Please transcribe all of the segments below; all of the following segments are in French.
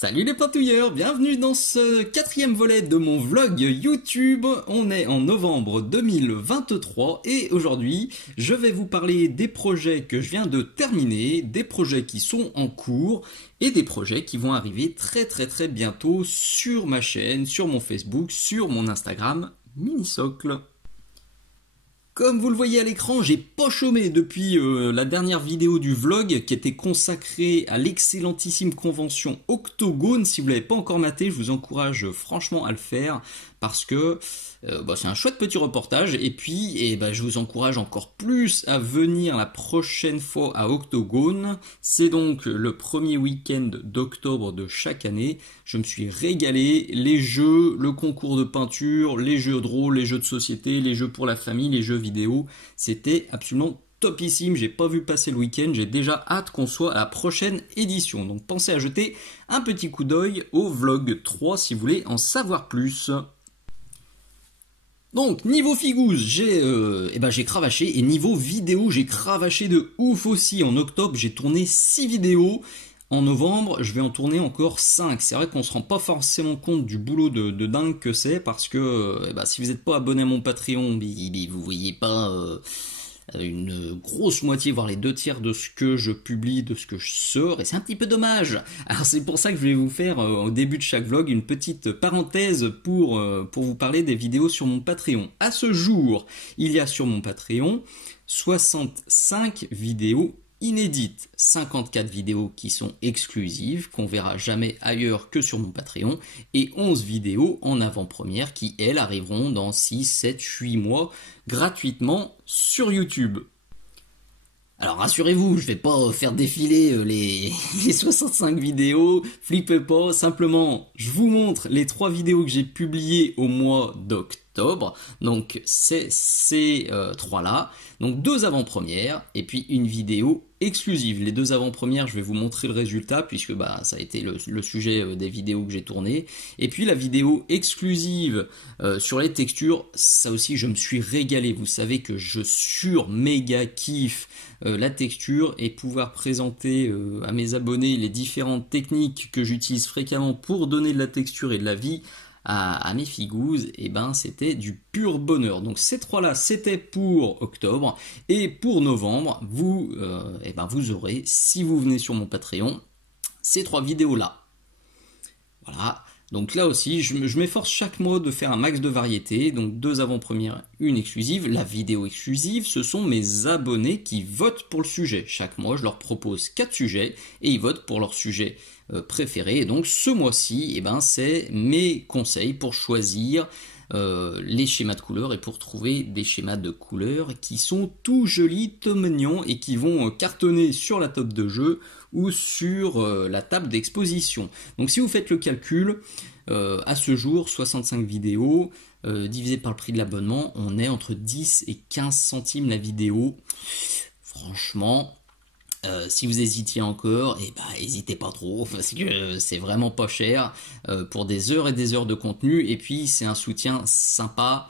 Salut les patouilleurs, bienvenue dans ce quatrième volet de mon vlog YouTube. On est en novembre 2023 et aujourd'hui je vais vous parler des projets que je viens de terminer, des projets qui sont en cours et des projets qui vont arriver très bientôt sur ma chaîne, sur mon Facebook, sur mon Instagram Minisocle. Comme vous le voyez à l'écran, j'ai pas chômé depuis la dernière vidéo du vlog qui était consacrée à l'excellentissime convention Octogone. Si vous l'avez pas encore maté, je vous encourage franchement à le faire parce que c'est un chouette petit reportage. Et puis je vous encourage encore plus à venir la prochaine fois à Octogone. C'est donc le premier week-end d'octobre de chaque année. Je me suis régalé, les jeux, le concours de peinture, les jeux de rôle, les jeux de société, les jeux pour la famille, les jeux vidéo, c'était absolument topissime. J'ai pas vu passer le week-end, j'ai déjà hâte qu'on soit à la prochaine édition. Donc pensez à jeter un petit coup d'œil au vlog 3 si vous voulez en savoir plus. Donc niveau figouze, j'ai cravaché, et niveau vidéo, j'ai cravaché de ouf aussi. En octobre, j'ai tourné 6 vidéos. En novembre, je vais en tourner encore 5. C'est vrai qu'on se rend pas forcément compte du boulot de dingue que c'est, parce que si vous n'êtes pas abonné à mon Patreon, vous voyez pas une grosse moitié, voire les 2/3 de ce que je publie, de ce que je sors, et c'est un petit peu dommage. Alors c'est pour ça que je vais vous faire au début de chaque vlog une petite parenthèse pour vous parler des vidéos sur mon Patreon. À ce jour, il y a sur mon Patreon 65 vidéos inédites, 54 vidéos qui sont exclusives, qu'on verra jamais ailleurs que sur mon Patreon, et 11 vidéos en avant-première qui, elles, arriveront dans 6, 7, 8 mois gratuitement sur YouTube. Alors rassurez-vous, je vais pas faire défiler les 65 vidéos, flippez pas, simplement je vous montre les 3 vidéos que j'ai publiées au mois d'octobre, donc c'est ces 3 là, donc 2 avant-premières et puis une vidéo exclusive. Les 2 avant-premières, je vais vous montrer le résultat puisque ça a été le sujet des vidéos que j'ai tournées, et puis la vidéo exclusive sur les textures, ça aussi je me suis régalé. Vous savez que je méga kiffe la texture, et pouvoir présenter à mes abonnés les différentes techniques que j'utilise fréquemment pour donner de la texture et de la vie à mes figouzes, c'était du pur bonheur. Donc ces 3 là c'était pour octobre, et pour novembre vous aurez, si vous venez sur mon Patreon, ces 3 vidéos là. Voilà. Donc là aussi, je m'efforce chaque mois de faire un max de variété, donc 2 avant-premières, une exclusive. La vidéo exclusive, ce sont mes abonnés qui votent pour le sujet. Chaque mois, je leur propose 4 sujets, et ils votent pour leur sujet préféré. Et donc ce mois-ci, c'est mes conseils pour choisir les schémas de couleurs, et pour trouver des schémas de couleurs qui sont tout jolis, tout mignons, et qui vont cartonner sur la table de jeu ou sur la table d'exposition. Donc si vous faites le calcul, à ce jour, 65 vidéos, divisé par le prix de l'abonnement, on est entre 10 et 15 centimes la vidéo. Franchement, si vous hésitiez encore, n'hésitez pas trop, parce que c'est vraiment pas cher pour des heures et des heures de contenu, et puis c'est un soutien sympa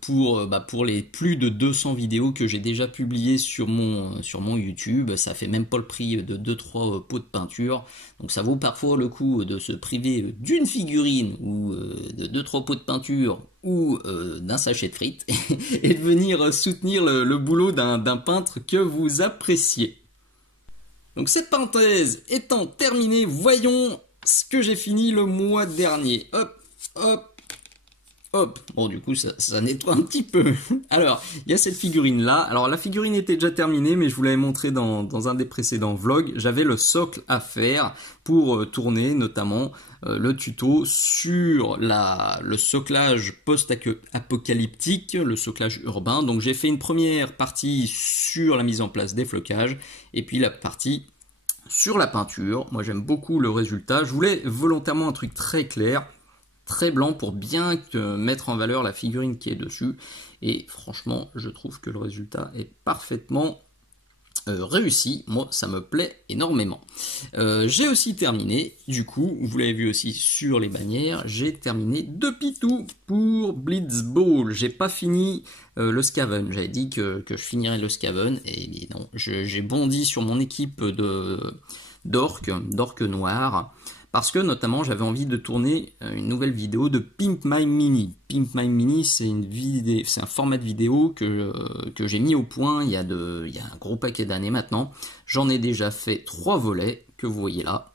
pour les plus de 200 vidéos que j'ai déjà publiées sur mon YouTube. Ça fait même pas le prix de 2-3 pots de peinture, donc ça vaut parfois le coup de se priver d'une figurine ou de 2-3 pots de peinture ou d'un sachet de frites et de venir soutenir le boulot d'un peintre que vous appréciez. Donc cette parenthèse étant terminée, voyons ce que j'ai fini le mois dernier. Hop, hop, hop. Bon, du coup ça nettoie un petit peu. Alors il y a cette figurine là. Alors la figurine était déjà terminée, mais je vous l'avais montré dans un des précédents vlogs. J'avais le socle à faire pour tourner notamment le tuto sur le soclage post-apocalyptique, le soclage urbain. Donc j'ai fait une première partie sur la mise en place des flocages, et puis la partie sur la peinture. Moi j'aime beaucoup le résultat. Je voulais volontairement un truc très clair, très blanc, pour bien mettre en valeur la figurine qui est dessus, et franchement je trouve que le résultat est parfaitement réussi. Moi ça me plaît énormément. J'ai aussi terminé, du coup vous l'avez vu aussi sur les bannières, j'ai terminé 2 pitous pour Blitzball. J'ai pas fini le Skaven, j'avais dit que je finirais le Skaven, et non, j'ai bondi sur mon équipe d'orques noirs parce que notamment j'avais envie de tourner une nouvelle vidéo de Pimp My Mini. Pimp My Mini, c'est un format de vidéo que j'ai mis au point il y a un gros paquet d'années maintenant. J'en ai déjà fait 3 volets que vous voyez là.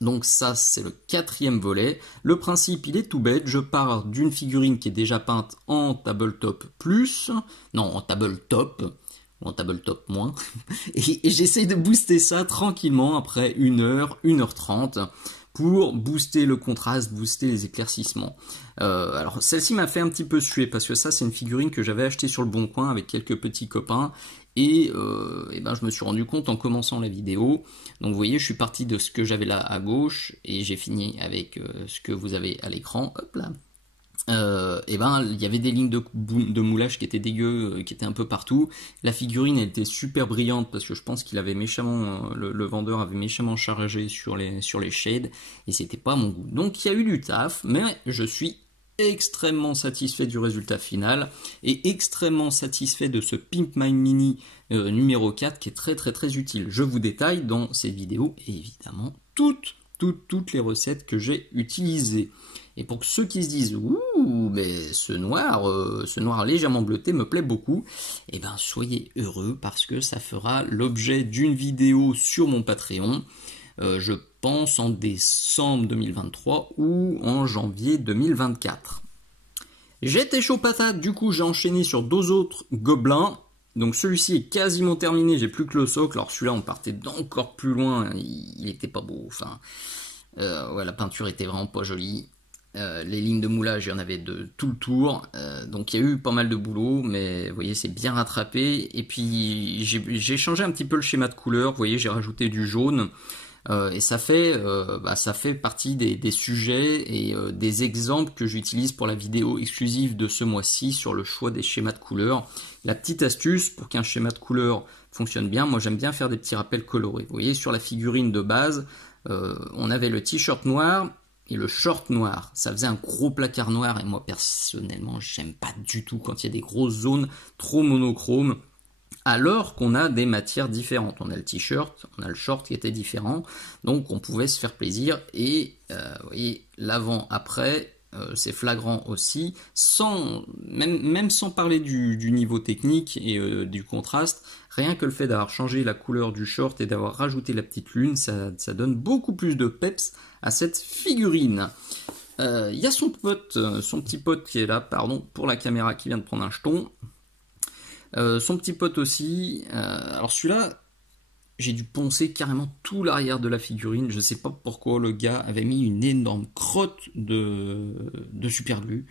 Donc ça, c'est le 4e volet. Le principe, il est tout bête. Je pars d'une figurine qui est déjà peinte en tabletop plus, non, en tabletop, ou en tabletop moins, et j'essaye de booster ça tranquillement après 1 heure, 1h30, pour booster le contraste, booster les éclaircissements. Alors celle-ci m'a fait un petit peu suer, parce que ça, c'est une figurine que j'avais achetée sur le Bon Coin avec quelques petits copains, et ben, je me suis rendu compte en commençant la vidéo. Donc vous voyez, je suis parti de ce que j'avais là à gauche et j'ai fini avec ce que vous avez à l'écran. Hop là. Et ben il y avait des lignes de moulage qui étaient dégueu, qui étaient un peu partout. La figurine elle était super brillante parce que je pense qu'il avait méchamment, le vendeur avait méchamment chargé sur les shades et c'était pas à mon goût. Donc il y a eu du taf, mais je suis extrêmement satisfait du résultat final et extrêmement satisfait de ce Pimp My Mini numéro 4 qui est très très très utile. Je vous détaille dans cette vidéo évidemment toutes les recettes que j'ai utilisées. Et pour ceux qui se disent ouh, mais ce noir légèrement bleuté me plaît beaucoup, et ben soyez heureux parce que ça fera l'objet d'une vidéo sur mon Patreon. Je pense en décembre 2023 ou en janvier 2024. J'étais chaud patate, du coup j'ai enchaîné sur 2 autres gobelins. Donc celui-ci est quasiment terminé, j'ai plus que le socle. Alors celui-là on partait d'encore plus loin, il était pas beau. Enfin, ouais, la peinture était vraiment pas jolie. Les lignes de moulage, il y en avait de tout le tour. Donc il y a eu pas mal de boulot, mais vous voyez c'est bien rattrapé. Et puis j'ai changé un petit peu le schéma de couleur. Vous voyez j'ai rajouté du jaune. Et ça fait partie des sujets et des exemples que j'utilise pour la vidéo exclusive de ce mois-ci sur le choix des schémas de couleurs. La petite astuce pour qu'un schéma de couleur fonctionne bien, moi j'aime bien faire des petits rappels colorés. Vous voyez sur la figurine de base, on avait le t-shirt noir et le short noir. Ça faisait un gros placard noir et moi personnellement j'aime pas du tout quand il y a des grosses zones trop monochromes. Alors qu'on a des matières différentes. On a le t-shirt, on a le short qui était différent, donc on pouvait se faire plaisir, et vous voyez, l'avant-après, c'est flagrant aussi, même sans parler du niveau technique et du contraste, rien que le fait d'avoir changé la couleur du short et d'avoir rajouté la petite lune, ça donne beaucoup plus de peps à cette figurine. Il y a son petit pote qui est là, pardon, pour la caméra qui vient de prendre un jeton. Son petit pote aussi, alors celui-là, j'ai dû poncer carrément tout l'arrière de la figurine, je sais pas pourquoi le gars avait mis une énorme crotte de superglue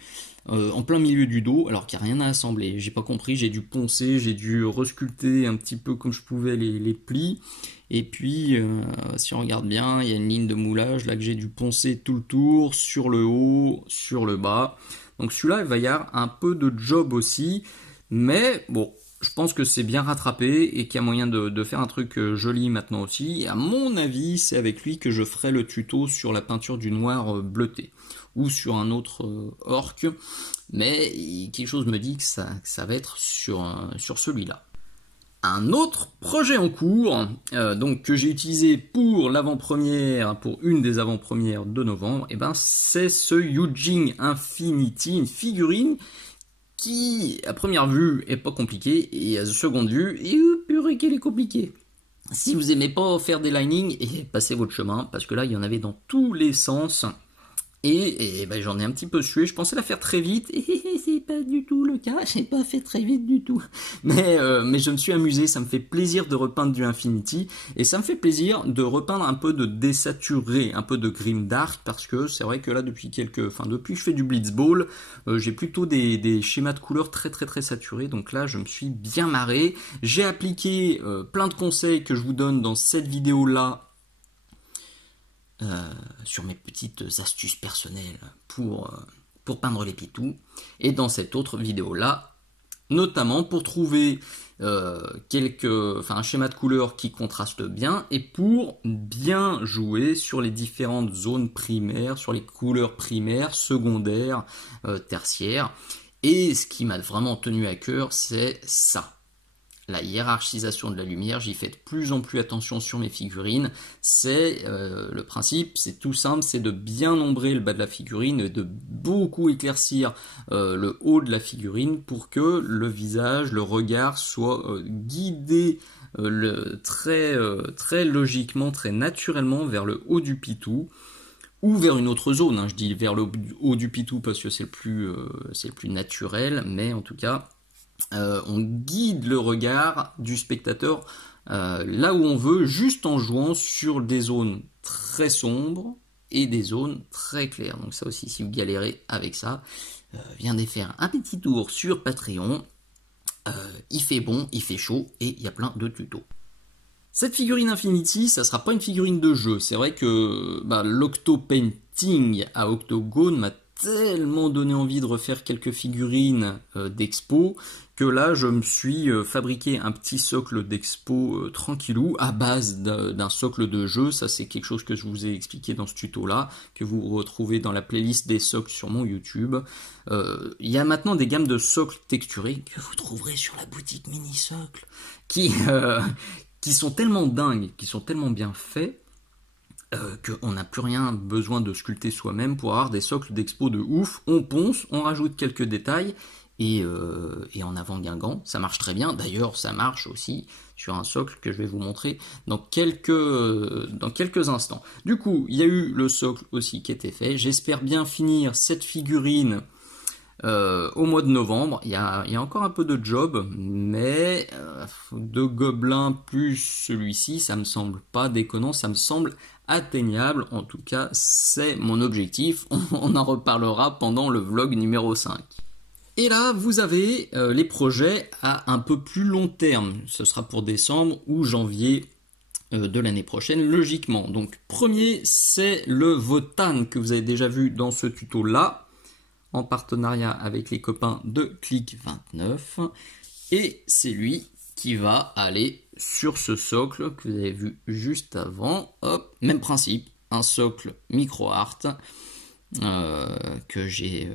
en plein milieu du dos, alors qu'il n'y a rien à assembler, j'ai pas compris, j'ai dû poncer, j'ai dû resculpter un petit peu comme je pouvais les plis, et puis si on regarde bien, il y a une ligne de moulage là que j'ai dû poncer tout le tour, sur le haut, sur le bas, donc celui-là il va y avoir un peu de job aussi. Mais bon, je pense que c'est bien rattrapé et qu'il y a moyen de faire un truc joli maintenant aussi. Et à mon avis, c'est avec lui que je ferai le tuto sur la peinture du noir bleuté. Ou sur un autre orc. Mais quelque chose me dit que ça va être sur celui-là. Un autre projet en cours, donc que j'ai utilisé pour l'avant-première, pour une des avant-premières de novembre, et ben c'est ce Yujing Infinity, une figurine qui, à première vue, est pas compliqué, et à seconde vue, purée qu'elle est compliquée. Si vous aimez pas faire des linings, passez votre chemin, parce que là, il y en avait dans tous les sens, et ben, j'en ai un petit peu sué, je pensais la faire très vite, et c'est pas du tout le cas, j'ai pas fait très vite du tout. Mais je me suis amusé, ça me fait plaisir de repeindre du Infinity, et ça me fait plaisir de repeindre un peu de désaturé, un peu de grimdark, parce que c'est vrai que là, depuis que je fais du Blitzball, j'ai plutôt des schémas de couleurs très très très saturés, donc là, je me suis bien marré. J'ai appliqué plein de conseils que je vous donne dans cette vidéo-là, sur mes petites astuces personnelles pour peindre les pitous, et dans cette autre vidéo là notamment pour trouver un schéma de couleurs qui contraste bien et pour bien jouer sur les différentes zones primaires, sur les couleurs primaires, secondaires, tertiaires. Et ce qui m'a vraiment tenu à cœur, c'est ça, la hiérarchisation de la lumière, j'y fais de plus en plus attention sur mes figurines. C'est le principe, c'est tout simple, c'est de bien ombrer le bas de la figurine et de beaucoup éclaircir le haut de la figurine pour que le visage, le regard soit guidé très logiquement, très naturellement vers le haut du pitou ou vers une autre zone. Hein. Je dis vers le haut du pitou parce que c'est le plus naturel, mais en tout cas on guide le regard du spectateur là où on veut, juste en jouant sur des zones très sombres et des zones très claires. Donc ça aussi, si vous galérez avec ça, viendez faire un petit tour sur Patreon. Il fait bon, il fait chaud et il y a plein de tutos. Cette figurine Infinity, ça sera pas une figurine de jeu. C'est vrai que l'Octopainting à Octogone m'a tellement donné envie de refaire quelques figurines d'expo que là je me suis fabriqué un petit socle d'expo tranquillou à base d'un socle de jeu. Ça c'est quelque chose que je vous ai expliqué dans ce tuto là, que vous retrouvez dans la playlist des socles sur mon YouTube. Il y a maintenant des gammes de socles texturés que vous trouverez sur la boutique Mini Socle qui sont tellement dingues, qui sont tellement bien faits qu'on n'a plus rien besoin de sculpter soi-même pour avoir des socles d'expo de ouf. On ponce, on rajoute quelques détails et en avant Guingamp, ça marche très bien. D'ailleurs, ça marche aussi sur un socle que je vais vous montrer dans quelques instants. Du coup, il y a eu le socle aussi qui était fait. J'espère bien finir cette figurine au mois de novembre. Il y a encore un peu de job, mais 2 gobelins plus celui-ci, ça me semble pas déconnant, ça me semble atteignable. En tout cas, c'est mon objectif. On en reparlera pendant le vlog numéro 5. Et là, vous avez les projets à un peu plus long terme. Ce sera pour décembre ou janvier de l'année prochaine, logiquement. Donc, premier, c'est le Votan que vous avez déjà vu dans ce tuto-là, en partenariat avec les copains de Click29. Et c'est lui qui va aller sur ce socle que vous avez vu juste avant. Hop, même principe, un socle micro-art que j'ai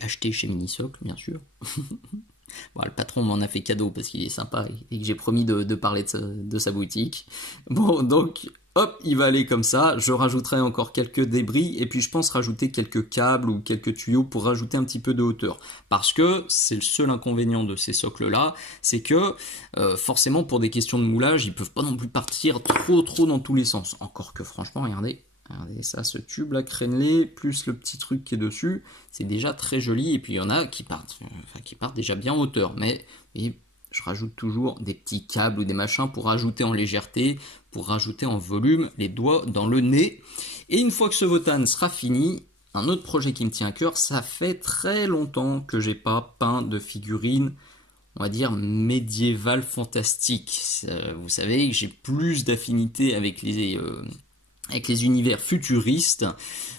acheté chez Minisocle, bien sûr. Bon, le patron m'en a fait cadeau parce qu'il est sympa et que j'ai promis de parler de sa boutique. Bon, donc, hop, il va aller comme ça. Je rajouterai encore quelques débris et puis je pense rajouter quelques câbles ou quelques tuyaux pour rajouter un petit peu de hauteur. Parce que c'est le seul inconvénient de ces socles-là, c'est que forcément pour des questions de moulage, ils peuvent pas non plus partir trop dans tous les sens. Encore que franchement, regardez ça, ce tube là crénelé, plus le petit truc qui est dessus, c'est déjà très joli. Et puis il y en a qui partent déjà bien en hauteur. Mais je rajoute toujours des petits câbles ou des machins pour rajouter en légèreté, pour rajouter en volume, les doigts dans le nez. Et une fois que ce Votan sera fini, un autre projet qui me tient à cœur, ça fait très longtemps que j'ai pas peint de figurines, on va dire médiévales fantastiques. Vous savez que j'ai plus d'affinité avec les univers futuristes,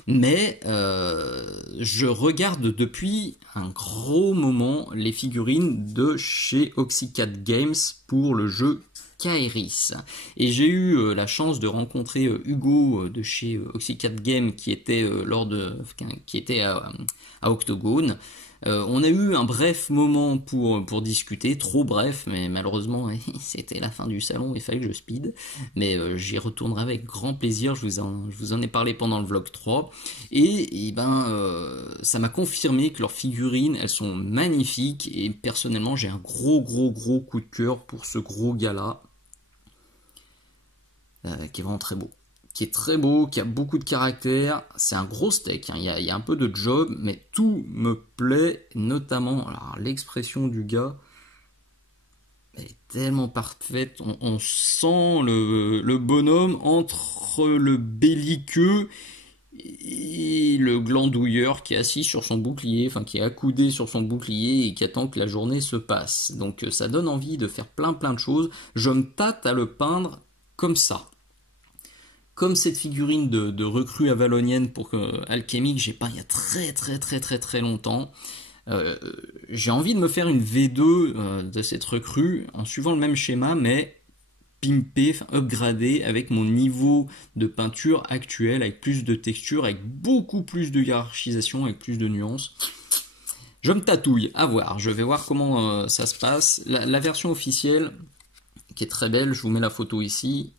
mais je regarde depuis un gros moment les figurines de chez Oxycat Games pour le jeu Kairis. Et j'ai eu la chance de rencontrer Hugo de chez Oxycat Games qui était à Octogone. On a eu un bref moment pour discuter, trop bref, mais malheureusement c'était la fin du salon, il fallait que je speed, mais j'y retournerai avec grand plaisir. Je vous en ai parlé pendant le vlog 3, et ça m'a confirmé que leurs figurines, elles sont magnifiques, et personnellement j'ai un gros coup de cœur pour ce gros gars-là, qui est vraiment très beau. Qui est très beau, qui a beaucoup de caractère. C'est un gros steak, hein. Il y a un peu de job, mais tout me plaît, notamment alors, l'expression du gars, elle est tellement parfaite. On sent le bonhomme entre le belliqueux et le glandouilleur qui est assis sur son bouclier, enfin qui est accoudé sur son bouclier et qui attend que la journée se passe. Donc ça donne envie de faire plein de choses. Je me tâte à le peindre comme ça. Comme cette figurine de recrue avalonienne pour Alchemy que j'ai peint il y a très longtemps. J'ai envie de me faire une V2 de cette recrue en suivant le même schéma, mais pimpé, upgradé avec mon niveau de peinture actuel, avec plus de texture, avec beaucoup plus de hiérarchisation, avec plus de nuances. Je me tatouille, à voir. Je vais voir comment ça se passe. La version officielle, qui est très belle, je vous mets la photo ici.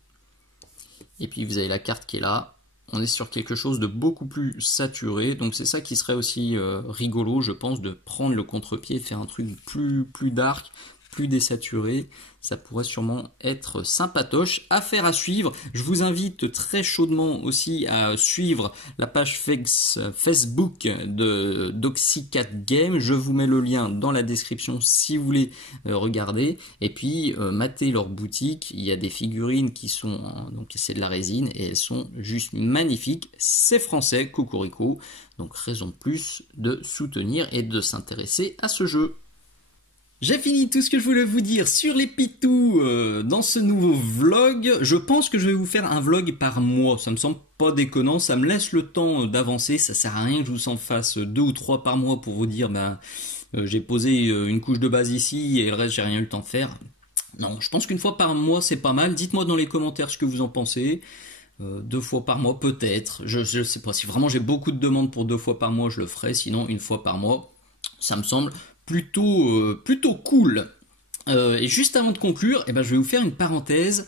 Et puis vous avez la carte qui est là. On est sur quelque chose de beaucoup plus saturé. Donc c'est ça qui serait aussi rigolo, je pense, de prendre le contre-pied et faire un truc plus dark, plus désaturé. Ça pourrait sûrement être sympatoche. Affaire à suivre. Je vous invite très chaudement aussi à suivre la page Facebook de d'Oxycat Game. Je vous mets le lien dans la description si vous voulez regarder. Et puis mater leur boutique. Il y a des figurines qui sont, donc c'est de la résine et elles sont juste magnifiques. C'est français, cocorico. Donc raison de plus de soutenir et de s'intéresser à ce jeu. J'ai fini tout ce que je voulais vous dire sur les pitous dans ce nouveau vlog. Je pense que je vais vous faire un vlog par mois. Ça me semble pas déconnant. Ça me laisse le temps d'avancer. Ça sert à rien que je vous en fasse 2 ou 3 par mois pour vous dire j'ai posé une couche de base ici et le reste j'ai rien eu le temps de faire. Non, je pense qu'une fois par mois c'est pas mal. Dites-moi dans les commentaires ce que vous en pensez. 2 fois par mois peut-être. Je sais pas. Si vraiment j'ai beaucoup de demandes pour 2 fois par mois, je le ferai. Sinon 1 fois par mois, ça me semble plutôt cool. Et juste avant de conclure, je vais vous faire une parenthèse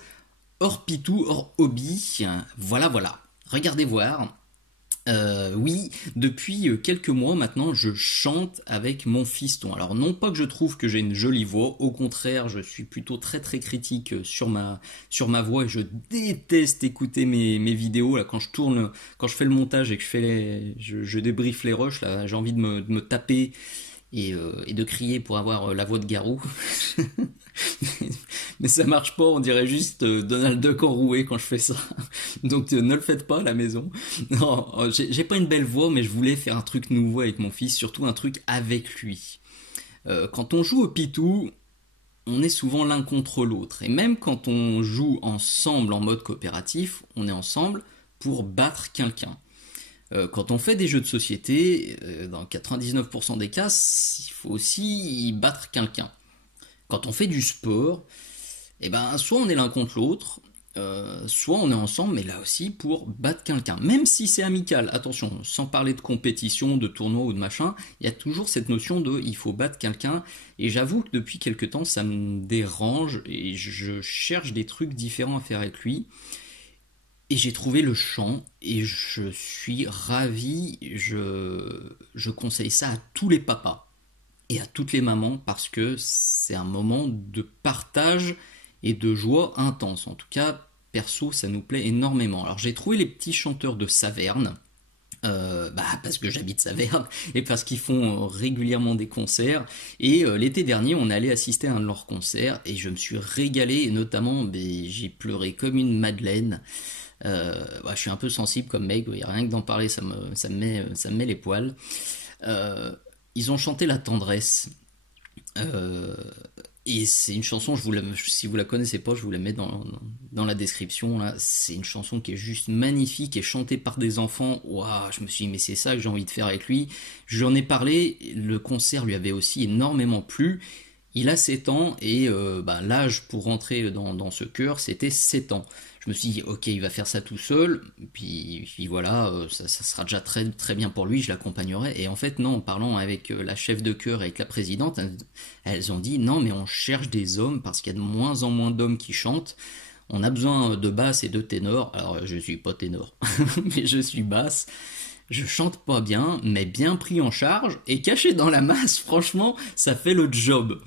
hors pitou, hors hobby. Voilà. Regardez voir. Oui, depuis quelques mois maintenant, je chante avec mon fiston. Alors non pas que je trouve que j'ai une jolie voix, au contraire, je suis plutôt très critique sur ma voix et je déteste écouter mes vidéos là quand je fais le montage et que je débriefe les rushs là, j'ai envie de me taper et de crier pour avoir la voix de Garou. Mais ça marche pas, on dirait juste Donald Duck enroué quand je fais ça. Donc ne le faites pas à la maison. Non, j'ai pas une belle voix, mais je voulais faire un truc nouveau avec mon fils, surtout un truc avec lui. Quand on joue au pitou, on est souvent l'un contre l'autre. Et même quand on joue ensemble en mode coopératif, on est ensemble pour battre quelqu'un. Quand on fait des jeux de société, dans 99% des cas, il faut aussi battre quelqu'un. Quand on fait du sport, soit on est l'un contre l'autre, soit on est ensemble, mais là aussi pour battre quelqu'un. Même si c'est amical, attention, sans parler de compétition, de tournoi ou de machin, il y a toujours cette notion de il faut battre quelqu'un. Et j'avoue que depuis quelques temps, ça me dérange et je cherche des trucs différents à faire avec lui. Et j'ai trouvé le chant et je suis ravi, je conseille ça à tous les papas et à toutes les mamans parce que c'est un moment de partage et de joie intense. En tout cas, perso, ça nous plaît énormément. Alors j'ai trouvé les petits chanteurs de Saverne, parce que j'habite Saverne et parce qu'ils font régulièrement des concerts. Et l'été dernier, on allait assister à un de leurs concerts et je me suis régalé et notamment j'ai pleuré comme une madeleine. Je suis un peu sensible comme mec, rien que d'en parler ça me met les poils. Ils ont chanté La Tendresse et c'est une chanson, si vous la connaissez pas, je vous la mets dans la description là. C'est une chanson qui est juste magnifique et chantée par des enfants. Waouh, je me suis dit mais c'est ça que j'ai envie de faire avec lui. J'en ai parlé, le concert lui avait aussi énormément plu. Il a 7 ans et l'âge pour rentrer dans ce chœur c'était 7 ans. Je me suis dit ok, il va faire ça tout seul, puis voilà, ça sera déjà très bien pour lui, je l'accompagnerai. Et en fait non, en parlant avec la chef de chœur, avec la présidente, elles ont dit non mais on cherche des hommes parce qu'il y a de moins en moins d'hommes qui chantent. On a besoin de basse et de ténor. Alors je suis pas ténor, mais je suis basse. Je chante pas bien, mais bien pris en charge et caché dans la masse, franchement, ça fait le job.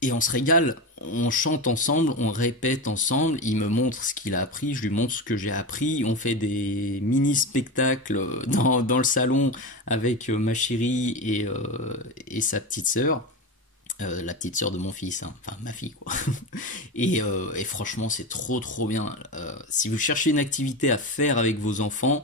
Et on se régale, on chante ensemble, on répète ensemble, il me montre ce qu'il a appris, je lui montre ce que j'ai appris, on fait des mini-spectacles dans le salon avec ma chérie et sa petite sœur. La petite sœur de mon fils, hein. Enfin ma fille quoi. Et franchement c'est trop bien. Si vous cherchez une activité à faire avec vos enfants,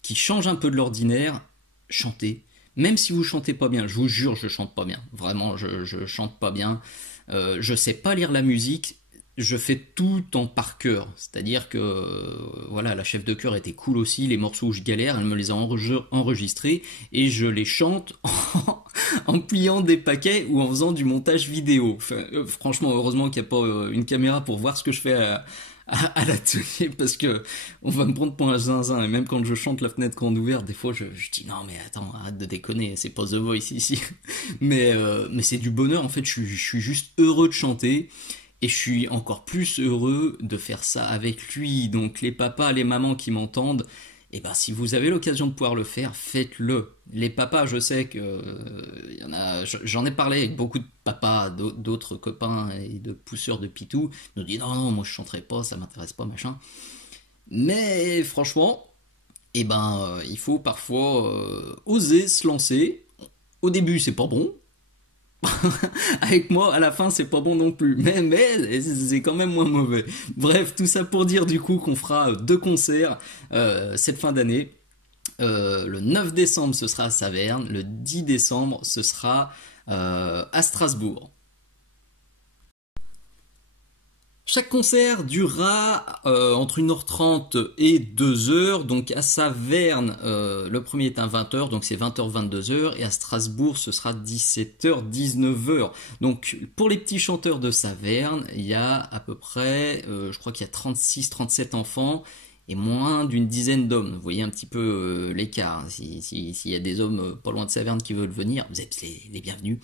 qui change un peu de l'ordinaire, chantez. Même si vous chantez pas bien, je vous jure, je chante pas bien. Vraiment, je chante pas bien. Je sais pas lire la musique, je fais tout en par cœur. C'est-à-dire que, voilà, la chef de chœur était cool aussi, les morceaux où je galère, elle me les a enregistrés et je les chante en pliant des paquets ou en faisant du montage vidéo. Enfin, franchement, heureusement qu'il n'y a pas une caméra pour voir ce que je fais à l'atelier parce que on va me prendre pour un zinzin. Et même quand je chante la fenêtre grande ouverte, des fois je dis non mais attends, arrête de déconner, c'est pas The Voice ici. Mais c'est du bonheur en fait, je suis juste heureux de chanter. Et je suis encore plus heureux de faire ça avec lui. Donc les papas, les mamans qui m'entendent, eh ben si vous avez l'occasion de pouvoir le faire, faites-le. Les papas, je sais que y en a, j'en ai parlé avec beaucoup de papas, d'autres copains et de pousseurs de pitou, ils nous disent non non, moi je chanterai pas, ça m'intéresse pas machin. Mais franchement, eh ben il faut parfois oser se lancer. Au début, c'est pas bon, avec moi, à la fin, c'est pas bon non plus. Mais c'est quand même moins mauvais. Bref, tout ça pour dire du coup qu'on fera deux concerts cette fin d'année. Le 9 décembre, ce sera à Saverne. Le 10 décembre, ce sera à Strasbourg. Chaque concert durera entre 1h30 et 2h, donc à Saverne, le premier est à 20h, donc c'est 20h, 22h, et à Strasbourg, ce sera 17h, 19h. Donc pour les petits chanteurs de Saverne, il y a à peu près, je crois qu'il y a 36, 37 enfants, et moins d'une dizaine d'hommes. Vous voyez un petit peu l'écart. S'il y a des hommes pas loin de Saverne qui veulent venir, vous êtes les bienvenus.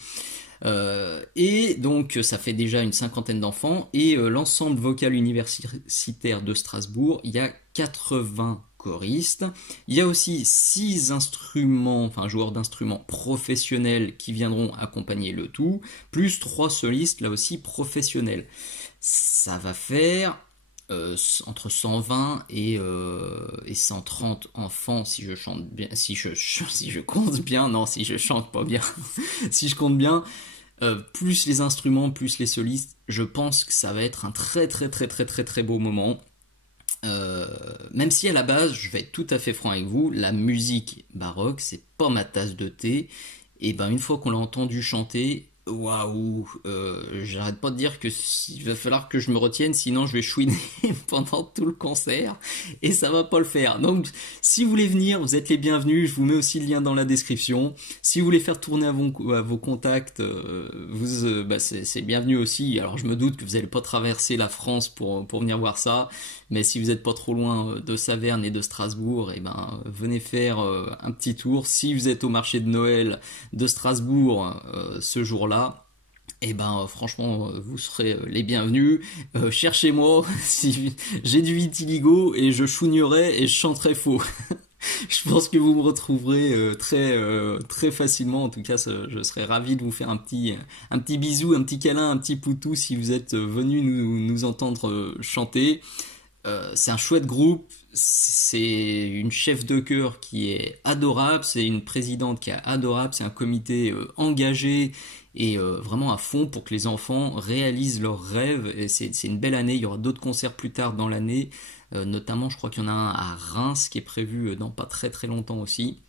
Et donc ça fait déjà une cinquantaine d'enfants et l'ensemble vocal universitaire de Strasbourg, il y a 80 choristes. Il y a aussi 6 instruments, enfin joueurs d'instruments professionnels qui viendront accompagner le tout, plus 3 solistes là aussi professionnels. Ça va faire entre 120 et 130 enfants si je chante bien, si je compte bien, non si je chante pas bien, si je compte bien. Plus les instruments, plus les solistes, je pense que ça va être un très très très très très très beau moment. Même si à la base, je vais être tout à fait franc avec vous, la musique baroque, c'est pas ma tasse de thé. Et ben une fois qu'on l'a entendu chanter, waouh, j'arrête pas de dire que il va falloir que je me retienne, sinon je vais chouiner pendant tout le concert et ça va pas le faire. Donc si vous voulez venir, vous êtes les bienvenus, je vous mets aussi le lien dans la description. Si vous voulez faire tourner à vos contacts, c'est bienvenu aussi. Alors je me doute que vous n'allez pas traverser la France pour venir voir ça, mais si vous n'êtes pas trop loin de Saverne et de Strasbourg, et ben venez faire un petit tour. Si vous êtes au marché de Noël de Strasbourg ce jour-là, et ben franchement vous serez les bienvenus. Cherchez-moi si j'ai du vitiligo et je chougnerai et je chanterai faux. Je pense que vous me retrouverez très facilement. En tout cas, je serais ravi de vous faire un petit bisou, un petit câlin, un petit poutou si vous êtes venus nous entendre chanter. C'est un chouette groupe, c'est une chef de chœur qui est adorable, c'est une présidente qui est adorable, c'est un comité engagé et vraiment à fond pour que les enfants réalisent leurs rêves. Et c'est une belle année, il y aura d'autres concerts plus tard dans l'année, notamment je crois qu'il y en a un à Reims qui est prévu dans pas très très longtemps aussi.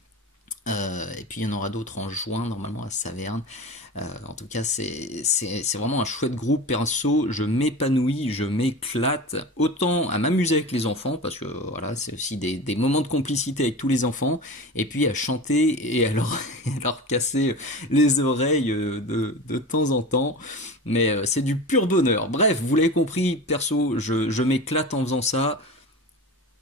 Et puis il y en aura d'autres en juin, normalement à Saverne. En tout cas, c'est vraiment un chouette groupe. Perso, je m'épanouis, je m'éclate, autant à m'amuser avec les enfants, parce que voilà, c'est aussi des moments de complicité avec tous les enfants, et puis à chanter et à leur casser les oreilles de temps en temps. Mais c'est du pur bonheur. Bref, vous l'avez compris, perso, je m'éclate en faisant ça.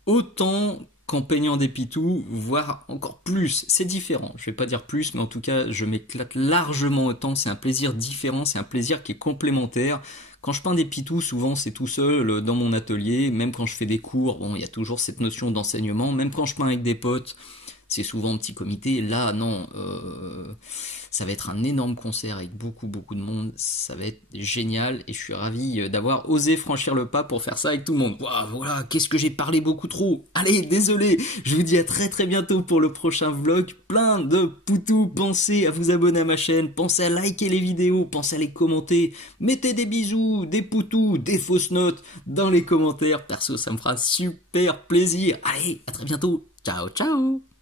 Autant qu'en peignant des pitous, voire encore plus. C'est différent, je vais pas dire plus, mais en tout cas, je m'éclate largement autant. C'est un plaisir différent, c'est un plaisir qui est complémentaire. Quand je peins des pitous, souvent c'est tout seul dans mon atelier. Même quand je fais des cours, bon, il y a toujours cette notion d'enseignement. Même quand je peins avec des potes, c'est souvent un petit comité. Là, non, ça va être un énorme concert avec beaucoup de monde. Ça va être génial et je suis ravi d'avoir osé franchir le pas pour faire ça avec tout le monde. Waouh, voilà, qu'est-ce que j'ai parlé beaucoup trop. Allez, désolé. Je vous dis à très très bientôt pour le prochain vlog. Plein de poutous. Pensez à vous abonner à ma chaîne. Pensez à liker les vidéos. Pensez à les commenter. Mettez des bisous, des poutous, des fausses notes dans les commentaires. Perso, ça me fera super plaisir. Allez, à très bientôt. Ciao, ciao.